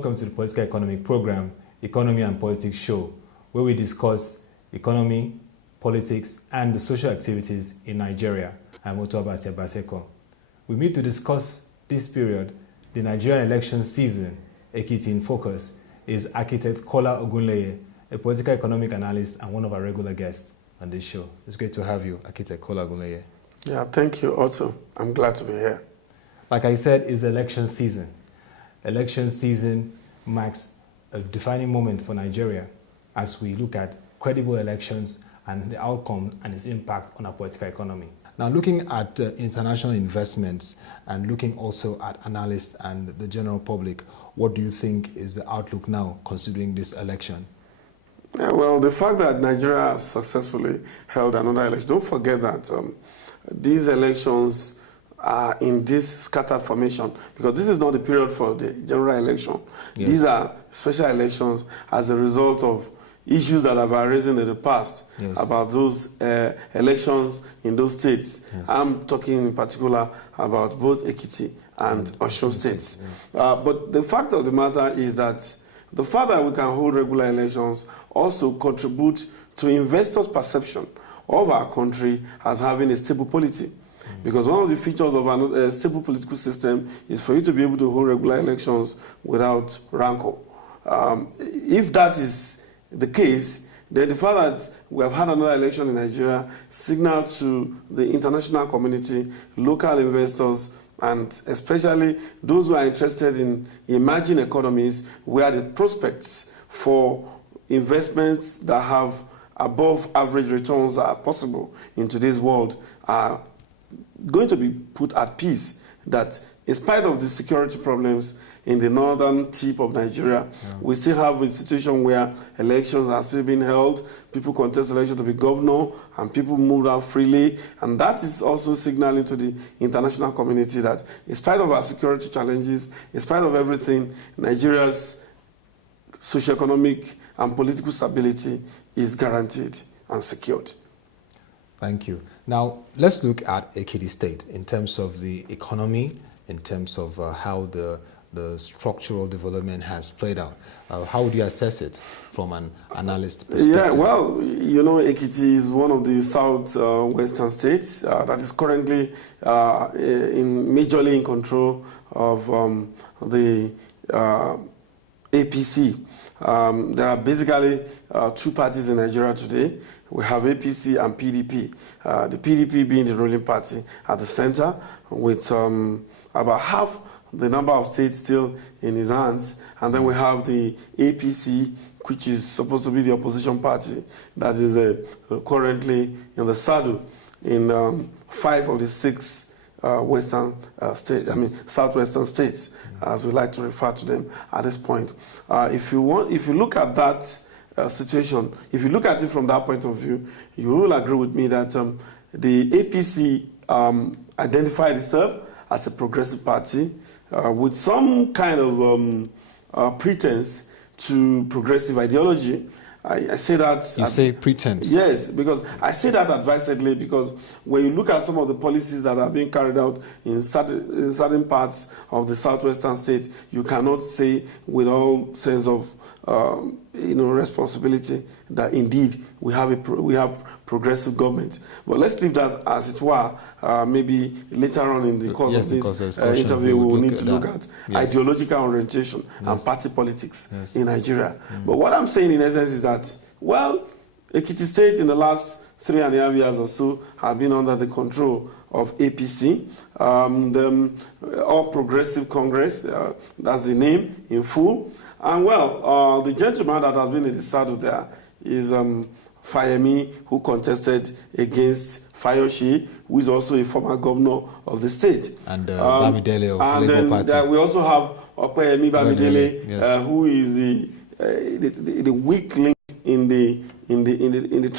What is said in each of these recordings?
welcome to the Political Economy program, Economy and Politics Show, where we discuss economy, politics, and the social activities in Nigeria. I'm Otobase Baseko. We meet to discuss this period, the Nigerian election season. Ekiti in focus is architect Kola Ogunleye, a political economic analyst and one of our regular guests on this show. It's great to have you, architect Kola Ogunleye. Yeah, thank you also. I'm glad to be here. Like I said, it's election season. Election season marks a defining moment for Nigeria as we look at credible elections and the outcome and its impact on our political economy. Now, looking at international investments and looking also at analysts and the general public, what do you think is the outlook now considering this election? Yeah, well, the fact that Nigeria has successfully held another election, don't forget that these elections are in this scattered formation, because this is not the period for the general election. Yes. These are special elections as a result of issues that have arisen in the past. Yes. About those elections in those states. Yes. I'm talking in particular about both Ekiti and Osun states. Yes. But the fact of the matter is that the fact that we can hold regular elections also contributes to investors' perception of our country as having a stable polity. Because one of the features of a stable political system is for you to be able to hold regular elections without rancor. If that is the case, then the fact that we have had another election in Nigeria signal to the international community, local investors, and especially those who are interested in emerging economies where the prospects for investments that have above average returns are possible in today's world are going to be put at peace that in spite of the security problems in the northern tip of Nigeria, we still have a situation where elections are still being held, people contest elections to be governor, and people move out freely. And that is also signaling to the international community that in spite of our security challenges, in spite of everything, Nigeria's socioeconomic and political stability is guaranteed and secured. Thank you. Now, let's look at Ekiti State in terms of the economy, in terms of how the structural development has played out. How would you assess it from an analyst perspective? Yeah, well, you know, Ekiti is one of the southwestern states that is currently majorly in control of the APC. There are basically two parties in Nigeria today. We have APC and PDP. The PDP being the ruling party at the center, with about half the number of states still in his hands. And then we have the APC, which is supposed to be the opposition party, that is currently in the saddle in 5 of the 6 western states, southwestern states, as we like to refer to them at this point. If you look at that situation, if you look at it from that point of view, you will agree with me that the APC identified itself as a progressive party with some kind of pretense to progressive ideology. I say that... You say pretense? Yes, because I say that advisedly, because when you look at some of the policies that are being carried out in certain parts of the southwestern state, you cannot say with all sense of responsibility that indeed we have progressive government. But let's leave that as it were. Maybe later on in the course of this interview, we will need to look at ideological orientation and party politics in Nigeria. But what I'm saying in essence is that, well, Ekiti State in the last 3.5 years or so have been under the control of APC, the All Progressive Congress, that's the name in full. And well, the gentleman that has been in the saddle there is Fayemi, who contested against Fayoshe, who is also a former governor of the state. And Bamidele of Labour Party. And we also have Opeyemi Bamidele, yes, who is the weak link in the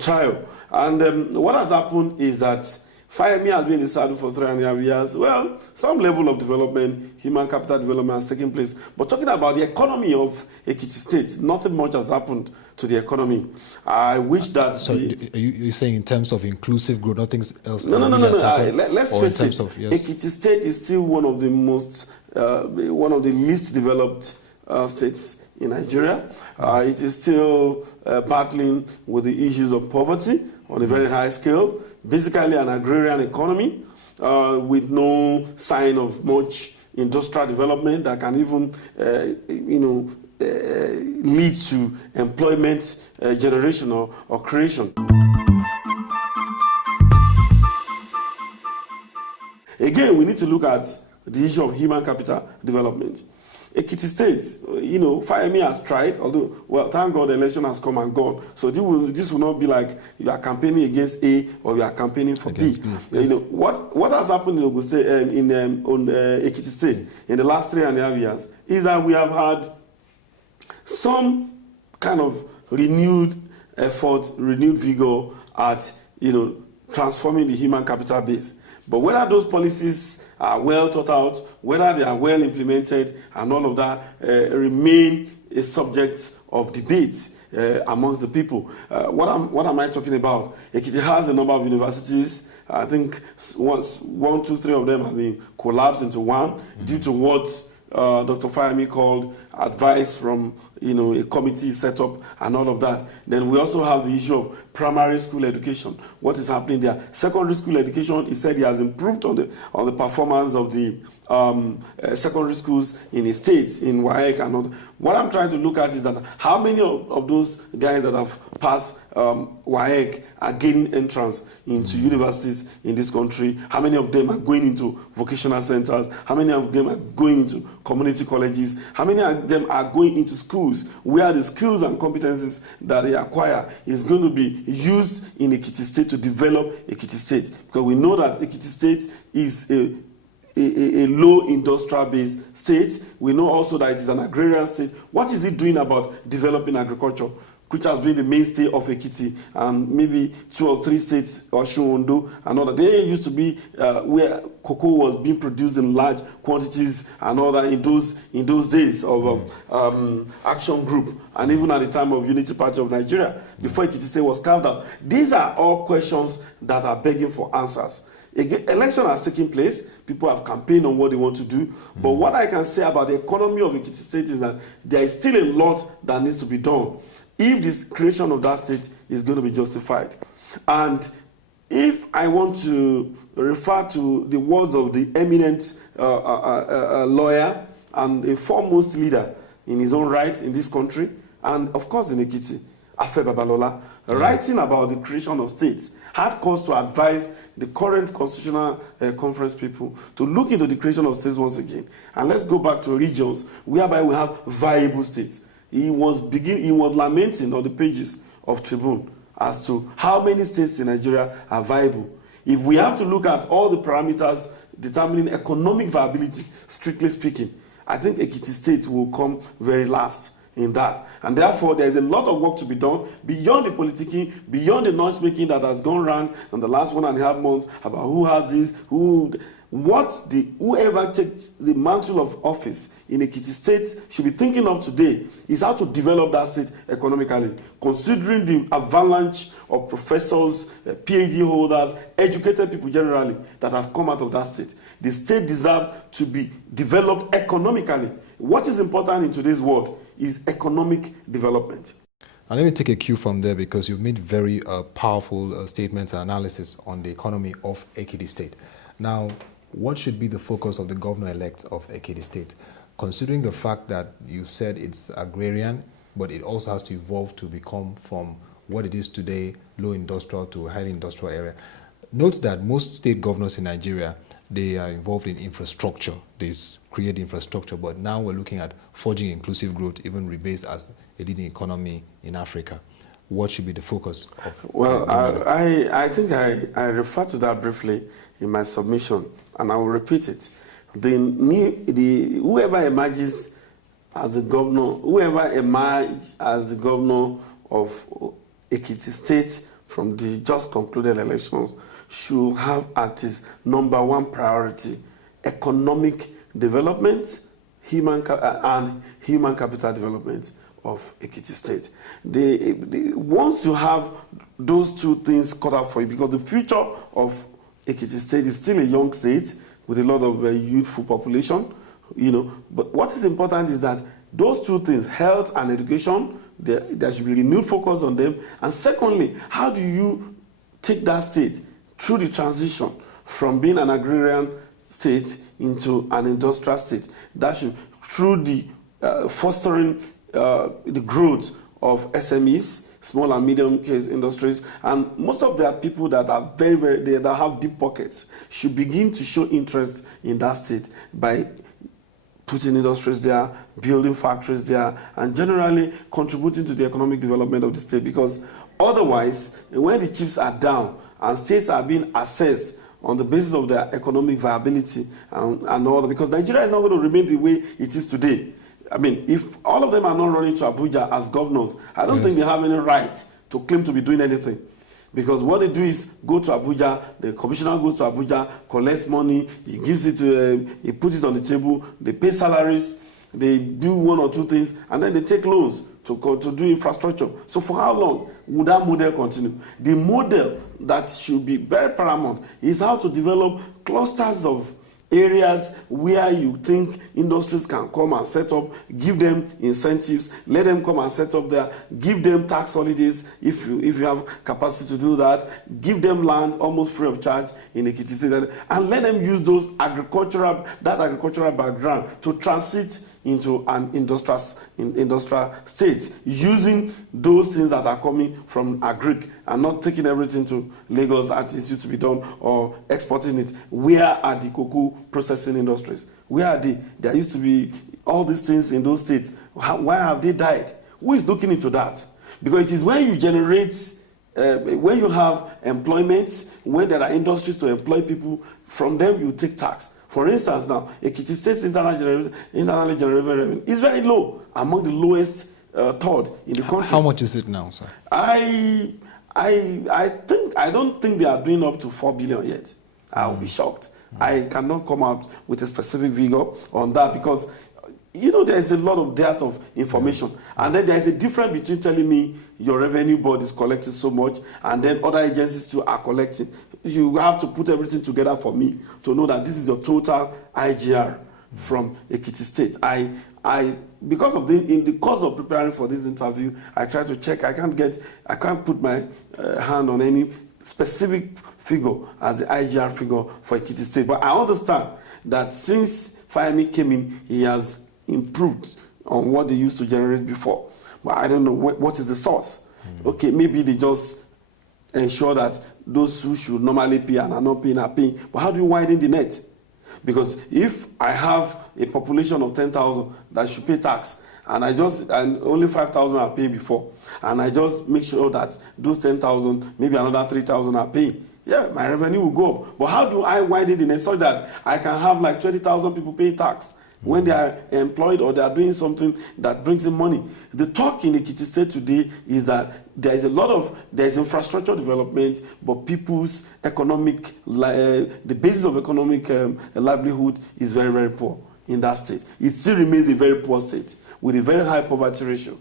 trial. And what has happened is that Fayemi has been in the saddle for 3.5 years. Well, some level of development, human capital development has taken place. But talking about the economy of Ekiti State, nothing much has happened to the economy. I wish that... So you're saying in terms of inclusive growth, nothing else? No. Let's face it. Ekiti State is still one of the most one of the least developed states in Nigeria. It is still battling with the issues of poverty on a very high scale, basically an agrarian economy with no sign of much industrial development that can even, lead to employment generation or creation. Again, we need to look at the issue of human capital development. Ekiti State, Fayemi has tried, although, well, thank God the election has come and gone. So this will not be like you are campaigning against A or you are campaigning for B. Yes. What has happened in Ogun State, Ekiti State in the last 3.5 years is that we have had some kind of renewed effort, renewed vigor at, transforming the human capital base. But whether those policies are well thought out, whether they are well implemented, and all of that remain a subject of debate amongst the people. What am I talking about? Ekiti has a number of universities. I think 1, 2, 3 of them have been collapsed into one due to what Dr. Fayemi called advice from a committee set up and all of that. Then we also have the issue of primary school education. What is happening there? Secondary school education, he said he has improved on the performance of the secondary schools in his state, in WAEC and all. What I'm trying to look at is that how many of those guys that have passed WAEC are gaining entrance into universities in this country? How many of them are going into vocational centers? How many of them are going into community colleges? How many of them are going into schools where the skills and competencies that they acquire is going to be used in Ekiti State to develop Ekiti State? Because we know that Ekiti State is a low industrial based state. We know also that it is an agrarian state. What is it doing about developing agriculture, which has been the mainstay of Ekiti, and maybe 2 or 3 states, Osun, Ondo, and all that? They used to be where cocoa was being produced in large quantities and all that in those days of Action Group, and even at the time of Unity Party of Nigeria, before Ekiti State was carved out. These are all questions that are begging for answers. Election has taken place. People have campaigned on what they want to do. But what I can say about the economy of Ekiti State is that there is still a lot that needs to be done if this creation of that state is going to be justified. And if I want to refer to the words of the eminent lawyer and a foremost leader in his own right in this country, and of course in Ekiti, Afe Babalola, writing about the creation of states, had cause to advise the current constitutional conference people to look into the creation of states once again. And let's go back to regions whereby we have viable states. He was lamenting on the pages of Tribune as to how many states in Nigeria are viable. If we have to look at all the parameters determining economic viability, strictly speaking, I think Ekiti State will come very last in that. And therefore, there is a lot of work to be done beyond the politicking, beyond the noise-making that has gone around in the last 1.5 months about who has this, whoever takes the mantle of office in Ekiti State should be thinking of today is how to develop that state economically, considering the avalanche of professors, PhD holders, educated people generally that have come out of that state. The state deserves to be developed economically. What is important in today's world is economic development. And let me take a cue from there, because you've made very powerful statements and analysis on the economy of Ekiti State. Now, what should be the focus of the governor-elect of Ekiti State, considering the fact that you said it's agrarian, but it also has to evolve to become from what it is today, low industrial to highly industrial area? Note that most state governors in Nigeria, they are involved in infrastructure. They create infrastructure, but now we're looking at forging inclusive growth, even rebased as a leading economy in Africa. What should be the focus of? Well, I think I referred to that briefly in my submission, and I will repeat it. Whoever emerges as the governor of Ekiti State from the just concluded elections should have at its #1 priority economic development, and human capital development of Ekiti State. Once you have those 2 things cut out for you, because the future of Ekiti State is still a young state with a lot of youthful population, But what is important is that those two things, health and education, there should be renewed focus on them. And secondly, how do you take that state through the transition from being an agrarian state into an industrial state? That should, through the fostering the growth of SMEs, small and medium case industries, and most of the people that are that have deep pockets should begin to show interest in that state by putting industries there, building factories there, and generally contributing to the economic development of the state. Because otherwise, when the chips are down and states are being assessed on the basis of their economic viability and all that, because Nigeria is not going to remain the way it is today. I mean, if all of them are not running to Abuja as governors, I don't think they have any right to claim to be doing anything. Because what they do is go to Abuja, the commissioner goes to Abuja, collects money, he gives it to, he puts it on the table, they pay salaries, they do one or two things, and then they take loans to do infrastructure. So for how long would that model continue? The model that should be very paramount is how to develop clusters of areas where you think industries can come and set up, give them incentives, let them come and set up there, give them tax holidays if you have capacity to do that, give them land almost free of charge in Ekiti State, and let them use that agricultural background to transit into an industrial state, using those things that are coming from agric and not taking everything to Lagos as it used to be done or exporting it. Where are the cocoa processing industries? Where are they? There used to be all these things in those states. Why have they died? Who is looking into that? Because it is when you generate, when you have employment, when there are industries to employ people, from them you take tax. For instance, now, Ekiti State's internally generated revenue is very low, among the lowest third in the country. How much is it now, sir? I don't think they are doing up to 4 billion yet. I'll be shocked. I cannot come out with a specific figure on that because, there is a lot of depth of information. And then there is a difference between telling me your revenue board is collecting so much and then other agencies too are collecting. You have to put everything together for me to know that this is your total IGR from Ekiti State. Because of in the course of preparing for this interview, I try to check. I can't put my hand on any specific figure as the IGR figure for Ekiti State. But I understand that since Fayemi came in, he has improved on what they used to generate before. But I don't know what is the source. Okay, maybe they just ensure that those who should normally pay and are not paying are paying. But how do you widen the net? Because if I have a population of 10,000 that should pay tax, and only 5,000 are paying before, and I just make sure that those 10,000, maybe another 3,000 are paying, my revenue will go up. But how do I widen the net so that I can have like 20,000 people paying tax when they are employed or they are doing something that brings in money? The talk in Ekiti State today is that there's infrastructure development, but people's the basis of economic livelihood is very, very poor in that state. It still remains a very poor state with a very high poverty ratio.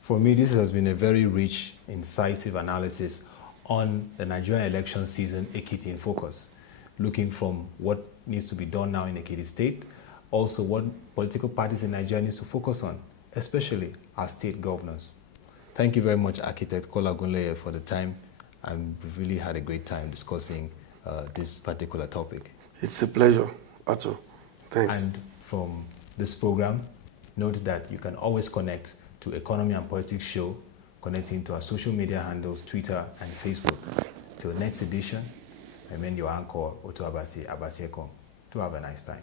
For me, this has been a very rich, incisive analysis on the Nigerian election season, Ekiti in focus, looking from what needs to be done now in Ekiti State, also what political parties in Nigeria needs to focus on, especially our state governors. Thank you very much, Architect Kola Ogunleye, for the time, and we've really had a great time discussing this particular topic. It's a pleasure, Otto. Thanks. And from this program, note that you can always connect to Economy and Politics Show, connecting to our social media handles, Twitter and Facebook. Till next edition, remain your anchor, Otto Abasi Abasiekong. Do have a nice time.